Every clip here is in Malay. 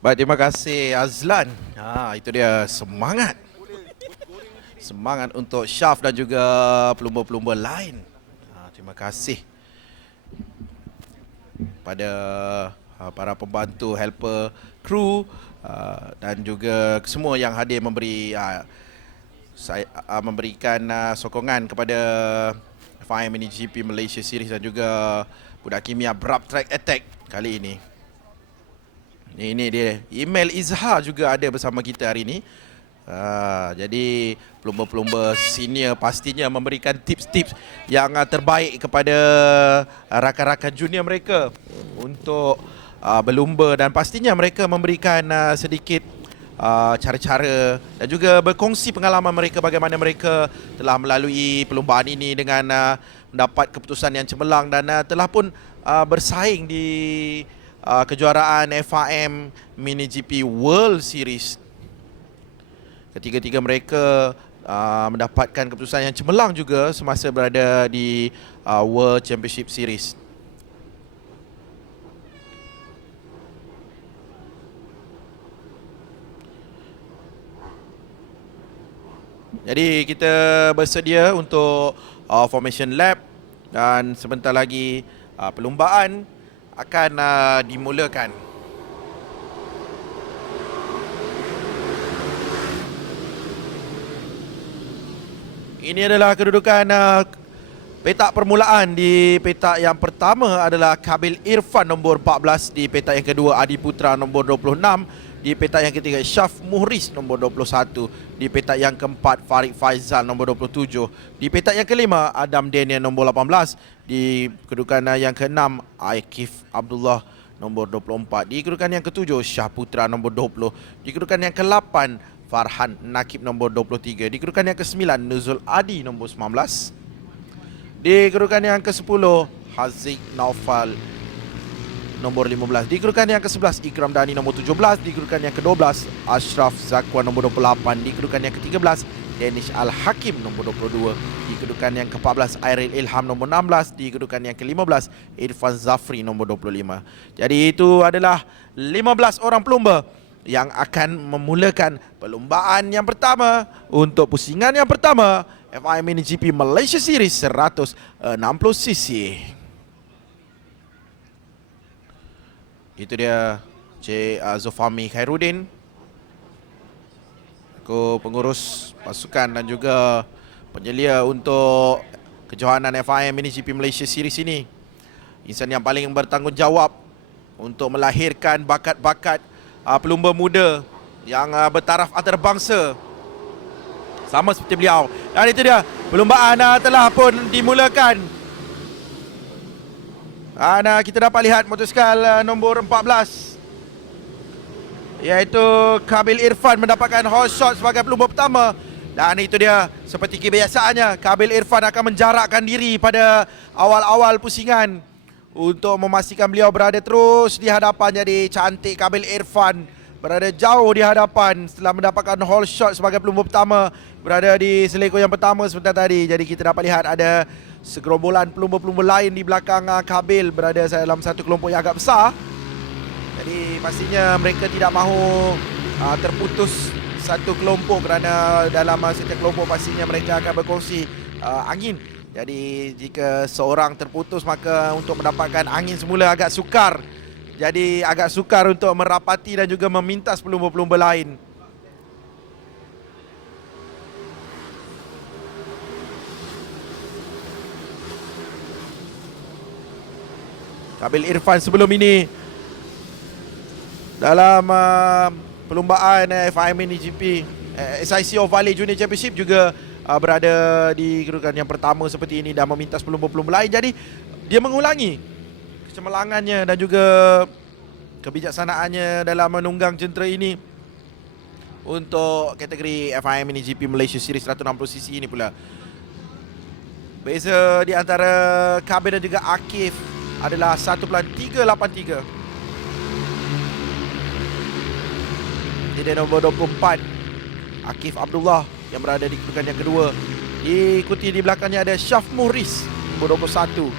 Baik, terima kasih Azlan. Itu dia semangat. Semangat untuk Syaf dan juga pelumba-pelumba lain. Terima kasih pada para pembantu, helper, kru dan juga semua yang hadir memberikan sokongan kepada FIM MiniGP Malaysia Series dan juga Budak Kimia Brab Track Attack kali ini. Ini dia, email Izhar juga ada bersama kita hari ini. Jadi pelumba-pelumba senior pastinya memberikan tips-tips yang terbaik kepada rakan-rakan junior mereka untuk berlumba, dan pastinya mereka memberikan sedikit cara-cara dan juga berkongsi pengalaman mereka bagaimana mereka telah melalui perlumbaan ini dengan mendapat keputusan yang cemerlang dan telah pun bersaing di kejuaraan FIM MiniGP World Series. Ketiga-tiga mereka mendapatkan keputusan yang cemerlang juga semasa berada di World Championship Series. Jadi kita bersedia untuk formation lap dan sebentar lagi perlumbaan akan dimulakan. Ini adalah kedudukan petak permulaan. Di petak yang pertama adalah Kabil Irfan nombor 14, di petak yang kedua Adi Putra nombor 26, di petak yang ketiga Syaf Muhriz nombor 21, di petak yang keempat Farid Faizal nombor 27, di petak yang kelima Adam Daniel nombor 18, di kedudukan yang keenam Aikif Abdullah nombor 24, di kedudukan yang ketujuh Syah Putra nombor 20, di kedudukan yang ke-8 Farhan Nakib nombor 23, di kedudukan yang ke-9 Nuzul Adi nombor 19, di kedudukan yang ke-10 Haziq Naufal nombor 15, di kedudukan yang ke-11 Ikram Dani nombor 17, di kedudukan yang ke-12 Ashraf Zakwan nombor 28, di kedudukan yang ke-13 Danish Al-Hakim nombor 22, di kedudukan yang ke-14 Airil Ilham nombor 16, di kedudukan yang ke-15 Irfan Zafri nombor 25. Jadi itu adalah 15 orang pelumba yang akan memulakan perlumbaan yang pertama untuk pusingan yang pertama FIM MiniGP Malaysia Series 160cc. Itu dia Cik Zofami Khairuddin, aku pengurus pasukan dan juga penyelia untuk kejohanan FIM MiniGP Malaysia Series ini. Insan yang paling bertanggungjawab untuk melahirkan bakat-bakat pelumba muda yang bertaraf antarabangsa sama seperti beliau. Dan itu dia, perlumbaan telah pun dimulakan. Kita dapat lihat motosikal nombor 14 iaitu Kabil Irfan mendapatkan hot shot sebagai pelumba pertama. Dan itu dia, seperti kebiasaannya, Kabil Irfan akan menjarakkan diri pada awal-awal pusingan untuk memastikan beliau berada terus di hadapan. Jadi cantik Kabil Irfan berada jauh di hadapan setelah mendapatkan hole shot sebagai pelumba pertama, berada di selekor yang pertama sebentar tadi. Jadi kita dapat lihat ada segerombolan pelumba-pelumba lain di belakang Kabil, berada dalam satu kelompok yang agak besar. Jadi pastinya mereka tidak mahu terputus satu kelompok, kerana dalam setiap kelompok pastinya mereka akan berkongsi angin. Jadi jika seorang terputus, maka untuk mendapatkan angin semula agak sukar. Jadi agak sukar untuk merapati dan juga memintas pelumba-pelumba lain. Kabil Irfan sebelum ini dalam perlumbaan FIM MiniGP SICO Valley Junior Championship juga berada di kedudukan yang pertama seperti ini dan memintas pelumba-pelumba lain. Jadi dia mengulangi kecemerlangannya dan juga kebijaksanaannya dalam menunggang jentera ini untuk kategori FIM MiniGP Malaysia Series 160cc ini pula. Beza di antara Kabil dan juga Akif adalah 1.383. Di nombor 24, Akif Abdullah yang berada di kedudukan yang kedua. Diikuti di belakangnya ada Syaf Muhriz nombor 21.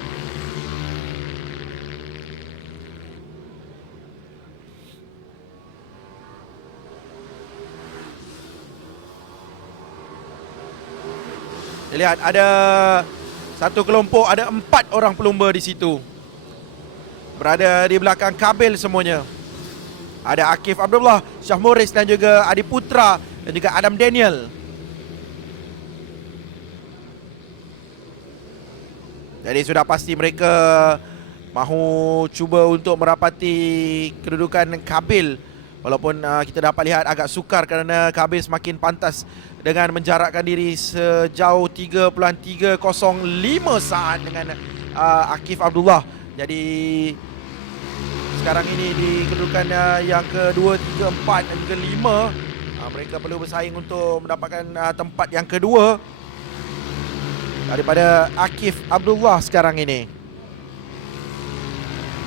Lihat, ada satu kelompok, ada 4 orang pelumba di situ, berada di belakang Kabil semuanya. Ada Akif Abdullah, Syaf Muhriz dan juga Adi Putra dan juga Adam Daniel. Jadi sudah pasti mereka mahu cuba untuk merapati kedudukan Kabil. Walaupun kita dapat lihat agak sukar kerana Kabil semakin pantas dengan menjarakkan diri sejauh 3.305 saat dengan Akif Abdullah. Jadi sekarang ini di kedudukan yang kedua, 3, 4 dan juga 5, mereka perlu bersaing untuk mendapatkan tempat yang kedua daripada Akif Abdullah sekarang ini.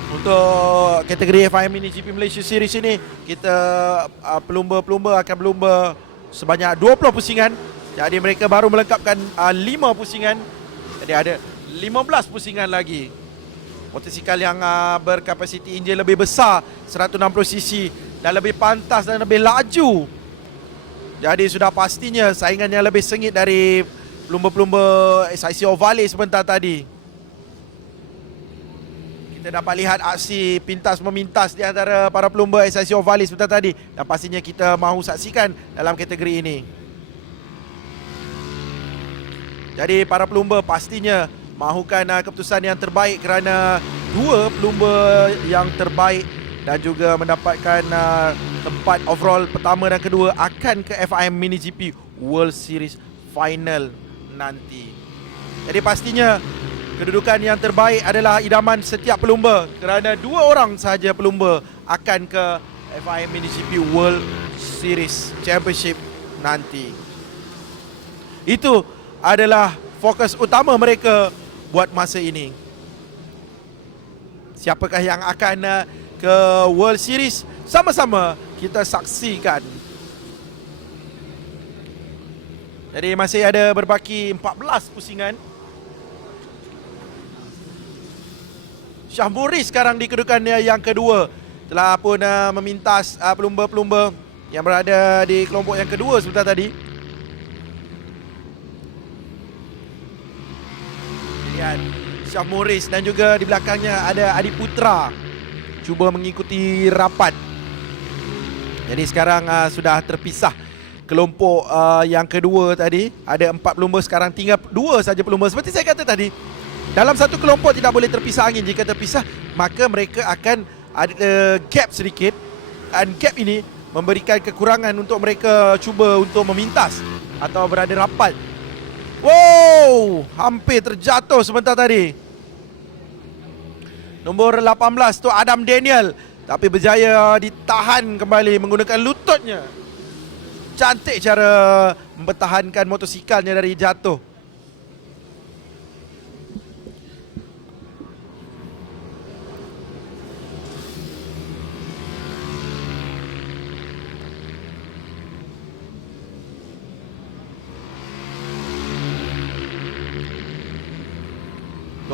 Untuk kategori FIM MiniGP Malaysia Series ini, kita pelumba-pelumba akan berlumba sebanyak 20 pusingan. Jadi mereka baru melengkapkan 5 pusingan. Jadi ada 15 pusingan lagi. Motosikal yang berkapasiti enjin lebih besar, 160cc, dan lebih pantas dan lebih laju. Jadi sudah pastinya saingannya lebih sengit dari pelumba-pelumba SICO Valley sebentar tadi. Kita dapat lihat aksi pintas-memintas di antara para pelumba SICO Valley sebentar tadi, dan pastinya kita mahu saksikan dalam kategori ini. Jadi para pelumba pastinya mahukan keputusan yang terbaik, kerana 2 pelumba yang terbaik dan juga mendapatkan tempat overall pertama dan kedua akan ke FIM MiniGP World Series Final nanti. Jadi pastinya kedudukan yang terbaik adalah idaman setiap pelumba, kerana 2 orang sahaja pelumba akan ke FIM MiniGP World Series Championship nanti. Itu adalah fokus utama mereka buat masa ini. Siapakah yang akan ke World Series? Sama-sama kita saksikan. Jadi masih ada berbaki 14 pusingan. Syaf Muhriz sekarang di kedudukan yang kedua, telah pun memintas pelumba-pelumba yang berada di kelompok yang kedua sebentar tadi. Lihat, Syaf Muhriz dan juga di belakangnya ada Adi Putra cuba mengikuti rapat. Jadi sekarang sudah terpisah kelompok yang kedua tadi. Ada 4 pelumba, sekarang tinggal 2 saja pelumba. Seperti saya kata tadi, dalam satu kelompok tidak boleh terpisah angin. Jika terpisah, maka mereka akan ada gap sedikit, dan gap ini memberikan kekurangan untuk mereka cuba untuk memintas atau berada rapat. Wow, hampir terjatuh sebentar tadi. Nombor 18 tu Adam Daniel tapi berjaya ditahan kembali menggunakan lututnya. Cantik cara mempertahankan motosikalnya dari jatuh.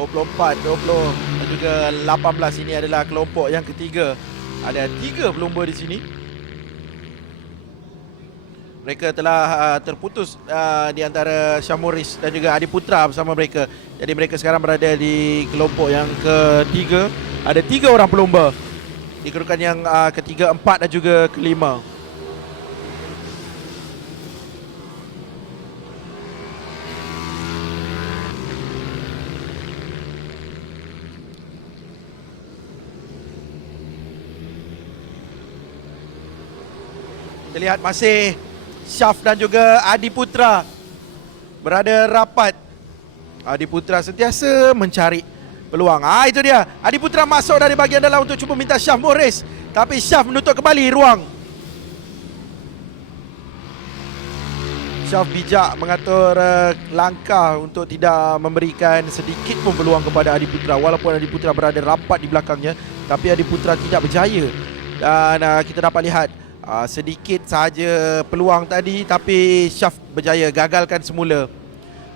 ...24, 20 dan juga 18. Ini adalah kelompok yang ketiga. Ada 3 pelumba di sini. Mereka telah terputus di antara Syamuris dan juga Adiputra bersama mereka. Jadi mereka sekarang berada di kelompok yang ketiga. Ada 3 orang pelumba di kedudukan yang ketiga, 4 dan juga kelima. Kita lihat masih Syaf dan juga Adiputra berada rapat. Adiputra sentiasa mencari peluang. Itu dia. Adiputra masuk dari bahagian dalam untuk cuba minta Syaf Muris, tapi Syaf menutup kembali ruang. Syaf bijak mengatur langkah untuk tidak memberikan sedikit pun peluang kepada Adiputra. Walaupun Adiputra berada rapat di belakangnya, tapi Adiputra tidak berjaya. Dan kita dapat lihat sedikit sahaja peluang tadi, tapi Syaf berjaya gagalkan semula.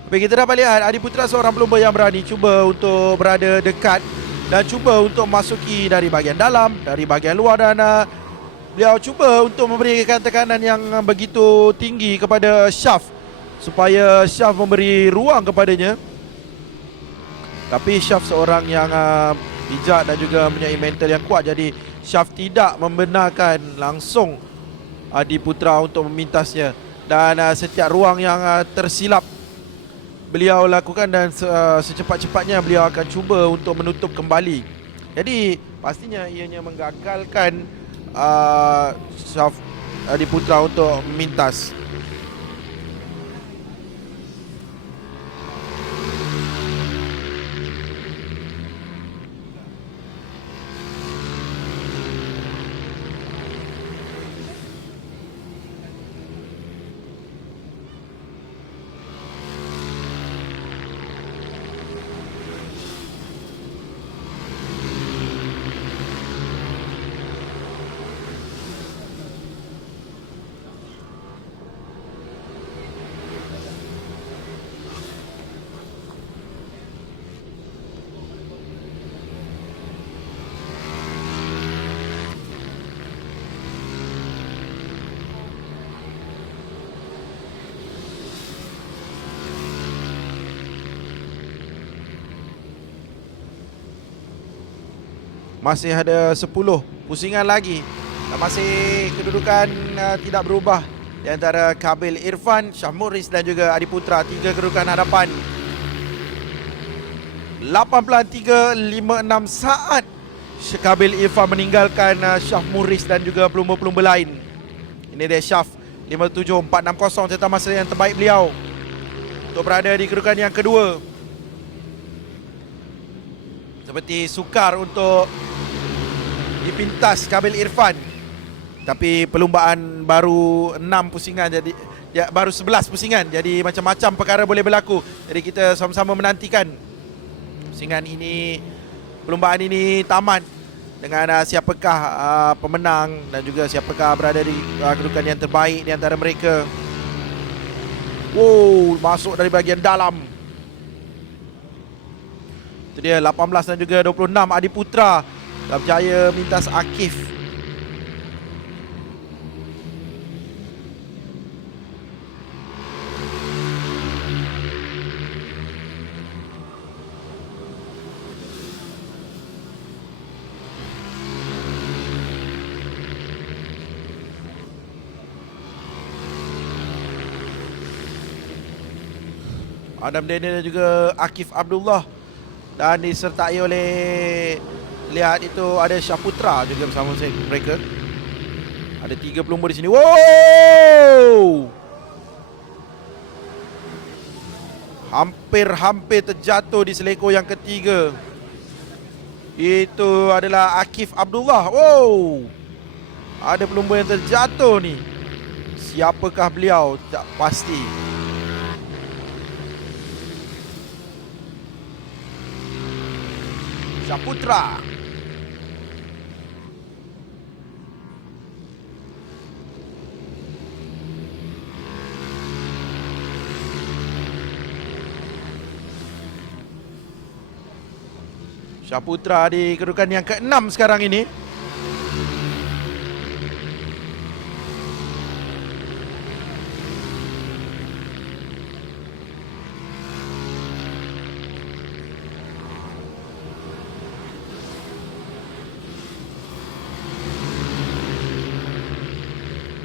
Tapi kita dapat lihat Adiputra seorang pelumba yang berani cuba untuk berada dekat dan cuba untuk masuki dari bahagian dalam, dari bahagian luar, dan beliau cuba untuk memberikan tekanan yang begitu tinggi kepada Syaf supaya Syaf memberi ruang kepadanya. Tapi Syaf seorang yang bijak dan juga mempunyai mental yang kuat, jadi Syaf tidak membenarkan langsung Adiputra untuk memintasnya. Dan setiap ruang yang tersilap beliau lakukan, dan secepat-cepatnya beliau akan cuba untuk menutup kembali. Jadi pastinya ianya menggagalkan Syaf Adiputra untuk memintas. Masih ada 10 pusingan lagi, dan masih kedudukan tidak berubah di antara Kabil Irfan, Syaf Muris dan juga Adiputra. 3 kedudukan hadapan. 8.356 saat Kabil Irfan meninggalkan Syaf Muris dan juga pelumba-pelumba lain. Ini dia Syaf, 57.460 serta masa yang terbaik beliau untuk berada di kedudukan yang kedua. Seperti sukar untuk dipintas Kabil Irfan, tapi perlumbaan baru 6 pusingan, jadi baru 11 pusingan, jadi macam-macam perkara boleh berlaku. Jadi kita sama-sama menantikan pusingan ini, perlumbaan ini tamat dengan siapakah pemenang dan juga siapakah berada di kedudukan yang terbaik di antara mereka. Wow, masuk dari bahagian dalam. Itu dia 18 dan juga 26 Adiputra telah berjaya mintas Akif. Adam Daniel dan juga Akif Abdullah, dan disertai oleh, lihat itu ada Syaputra juga bersama mereka. Ada 3 pelumba di sini. Wow! Hampir-hampir terjatuh di seleko yang ketiga. Itu adalah Akif Abdullah. Wow, ada pelumba yang terjatuh ni. Siapakah beliau? Tak pasti. Syaputra. Syaputra di kedudukan yang ke-6 sekarang ini.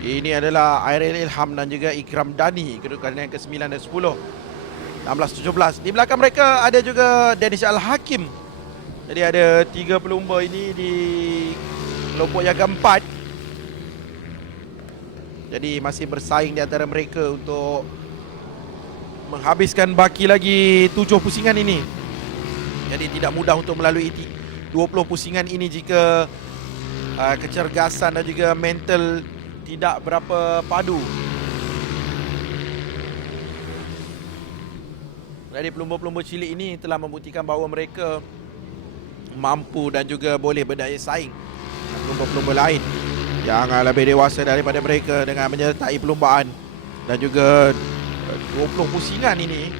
Ini adalah Airil Ilham dan juga Ikram Dani, kedudukan yang ke-9 dan 10. 16-17. Di belakang mereka ada juga Danish Al-Hakim. Jadi ada 3 pelumba ini di kelompok yang keempat. Jadi masih bersaing di antara mereka untuk menghabiskan baki lagi 7 pusingan ini. Jadi tidak mudah untuk melalui 20 pusingan ini jika kecergasan dan juga mental tidak berapa padu. Jadi pelumba-pelumba cilik ini telah membuktikan bahawa mereka mampu dan juga boleh berdaya saing dengan pelumba-pelumba lain yang lebih dewasa daripada mereka dengan menyertai perlumbaan dan juga 20 pusingan ini.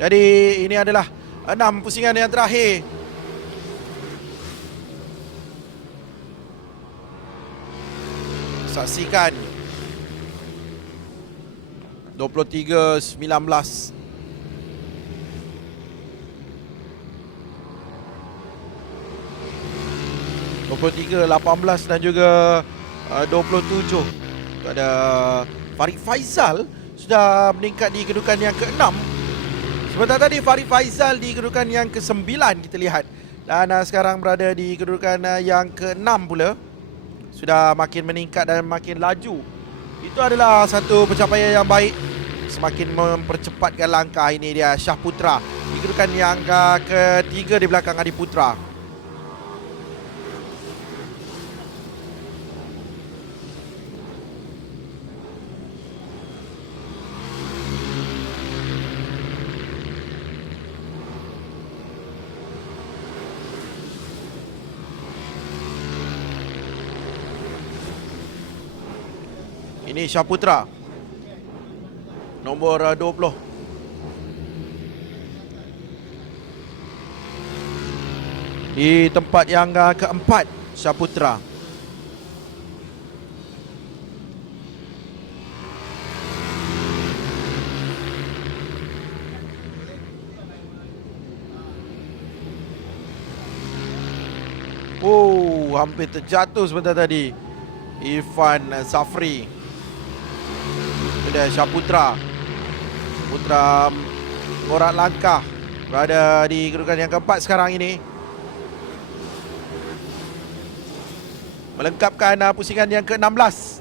Jadi ini adalah 6 pusingan yang terakhir. Saksikan 23-19, 23-18 dan juga 27. Ada Farid Faizal sudah meningkat di kedudukan yang ke-6. Sebentar tadi Farid Faizal di kedudukan yang ke-9 kita lihat. Dan sekarang berada di kedudukan yang ke-6 pula. Sudah makin meningkat dan makin laju. Itu adalah satu pencapaian yang baik. Semakin mempercepatkan langkah. Ini dia Syaputra di kedudukan yang ke-3 di belakang Adiputra. Ini Syaputra nombor 20. Di tempat yang keempat Syaputra. Oh, hampir terjatuh sebentar tadi Irfan Zafri. Ada Syaputra. Putra ngorak langkah, berada di kedudukan yang keempat sekarang ini, melengkapkan pusingan yang ke-16.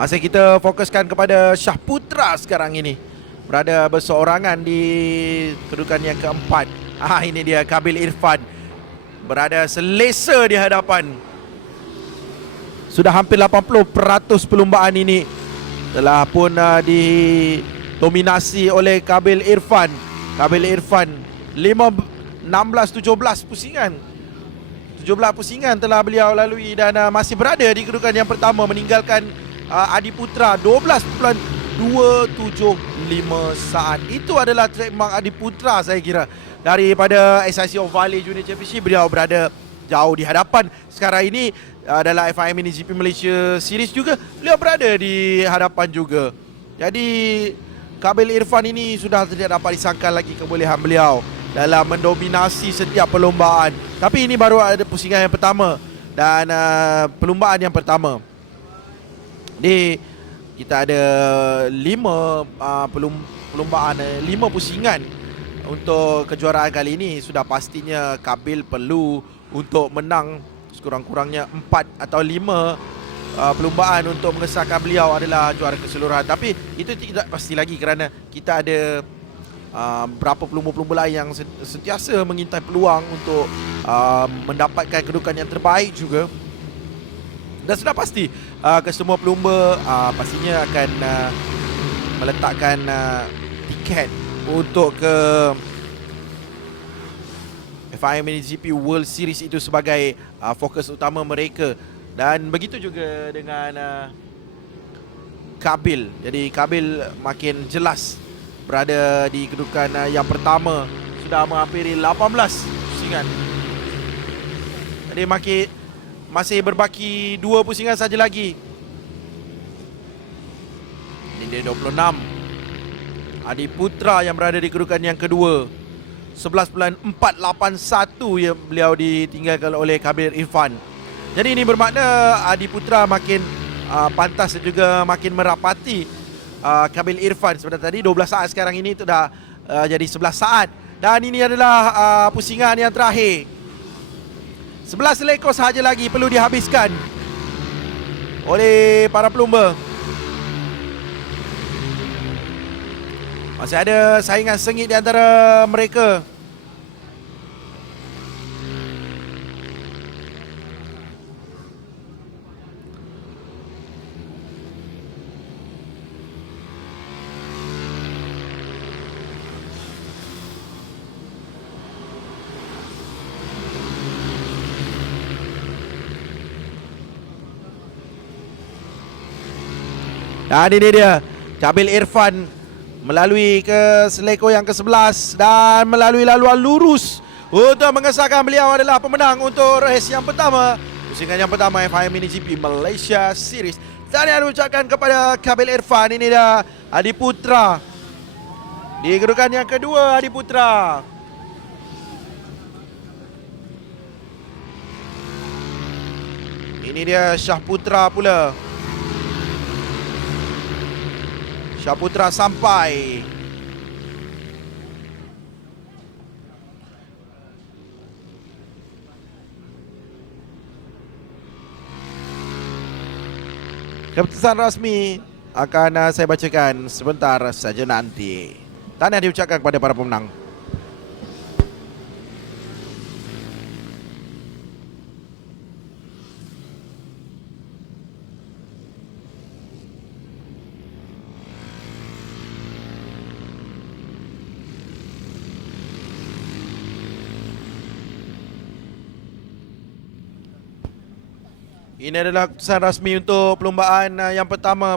Masih kita fokuskan kepada Syaputra sekarang ini, berada berseorangan di kedudukan yang keempat. Ini dia Kabil Irfan, berada selesa di hadapan. Sudah hampir 80% perlumbaan ini telah pun didominasi oleh Kabil Irfan. Kabil Irfan 16-17 pusingan. 17 pusingan telah beliau lalui dan masih berada di kedudukan yang pertama, meninggalkan Adiputra 12.275 saat. Itu adalah trademark Adiputra saya kira. Daripada SICO Valley Junior Championship, beliau berada jauh di hadapan. Sekarang ini adalah FIM MiniGP Malaysia Series juga, beliau berada di hadapan juga. Jadi Kabil Irfan ini sudah tidak dapat disangkal lagi kebolehan beliau dalam mendominasi setiap perlombaan. Tapi ini baru ada pusingan yang pertama dan perlombaan yang pertama. Jadi kita ada 5 perlumbaan, 5 pusingan untuk kejuaraan kali ini. Sudah pastinya Kabil perlu untuk menang sekurang-kurangnya 4 atau 5 perlumbaan untuk mengesahkan beliau adalah juara keseluruhan. Tapi itu tidak pasti lagi kerana kita ada beberapa pelumba-pelumba lain yang sentiasa mengintai peluang untuk mendapatkan kedudukan yang terbaik juga. Dan sudah pasti kesemua pelumba pastinya akan meletakkan tiket untuk ke FIM MiniGP World Series itu sebagai fokus utama mereka. Dan begitu juga dengan Kabil. Jadi Kabil makin jelas berada di kedudukan yang pertama, sudah menghampiri 18 pusingan. Jadi masih berbaki 2 pusingan saja lagi. Ini dia 26. Adi Putra yang berada di kedudukan yang kedua, 11.481 yang beliau ditinggalkan oleh Kabil Irfan. Jadi ini bermakna Adi Putra makin pantas dan juga makin merapati Kabil Irfan. Sebenarnya tadi 12 saat, sekarang ini sudah jadi 11 saat. Dan ini adalah pusingan yang terakhir. 11 ekor sahaja lagi perlu dihabiskan oleh para pelumba. Masih ada saingan sengit di antara mereka. Dan ini dia Kabil Irfan melalui ke seleko yang ke-11 dan melalui laluan lurus untuk mengesahkan beliau adalah pemenang untuk race yang pertama, pusingan yang pertama FIM MiniGP Malaysia Series. Dan yang diucapkan kepada Kabil Irfan, ini dah Adi Putra di kedudukan yang kedua. Adi Putra ini dia Syah Putra pula. Syah Putra sampai. Keputusan rasmi akan saya bacakan sebentar saja nanti. Tahniah diucapkan kepada para pemenang. Ini adalah keputusan rasmi untuk perlumbaan yang pertama,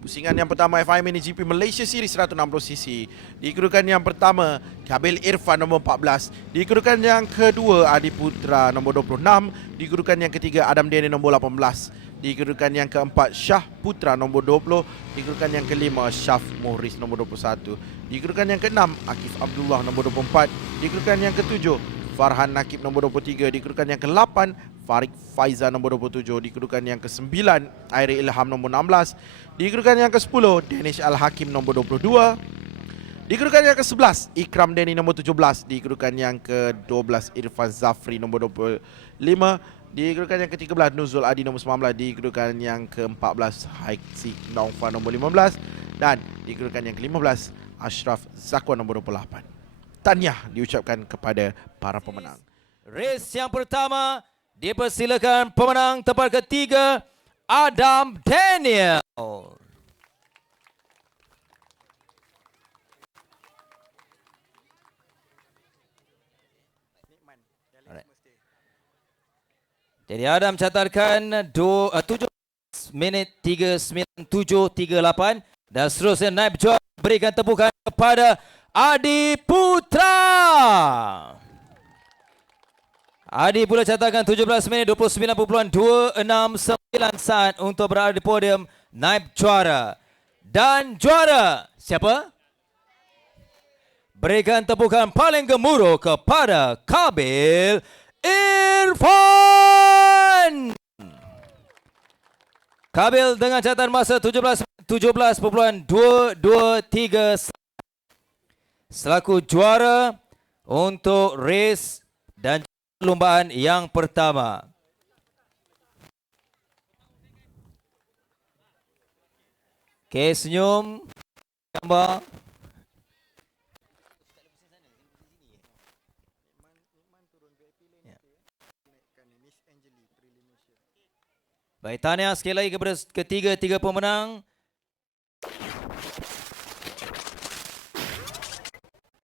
pusingan yang pertama FIM MiniGP Malaysia Series 160cc. Di kedudukan yang pertama Kabil Irfan nombor 14. Di kedudukan yang kedua Adi Putra nombor 26. Di kedudukan yang ketiga Adam Deni nombor 18. Di kedudukan yang keempat Syah Putra nombor 20. Di kedudukan yang kelima Syaf Muhriz nombor 21. Di kedudukan yang keenam Akif Abdullah nombor 24. Di kedudukan yang ketujuh Farhan Nakib nombor 23. Di kedudukan yang ke-8 Farid Faizan nombor 27. Di kedudukan yang ke-9 Airi Ilham nombor 16. Di kedudukan yang ke-10 Danish Al-Hakim nombor 22. Di kedudukan yang ke-11 Ikram Deni nombor 17. Di kedudukan yang ke-12 Irfan Zafri nombor 25. Di kedudukan yang ke-13 Nuzul Adi nombor 19. Di kedudukan yang ke-14 Haiksi Naufan nombor 15. Dan di kedudukan yang ke-15 Ashraf Zakwan nombor 28. Tahniah diucapkan kepada para pemenang. Race yang pertama dipersilakan pemenang tempat ketiga Adam Daniel. Jadi Adam catatkan 17 minit 39738 dan seterusnya naib juara berikan tepukan kepada Adi Putra. Adi pula catatkan 17 minit 29.269 saat untuk berada di podium naib juara. Dan juara siapa? Berikan tepukan paling gemuruh kepada Kabil Irfan. Kabil dengan catatan masa 17.223 selaku juara untuk race dan perlombaan yang pertama. Okey, senyum. Gambar. Baik, tahniah sekali lagi kepada ketiga-tiga pemenang.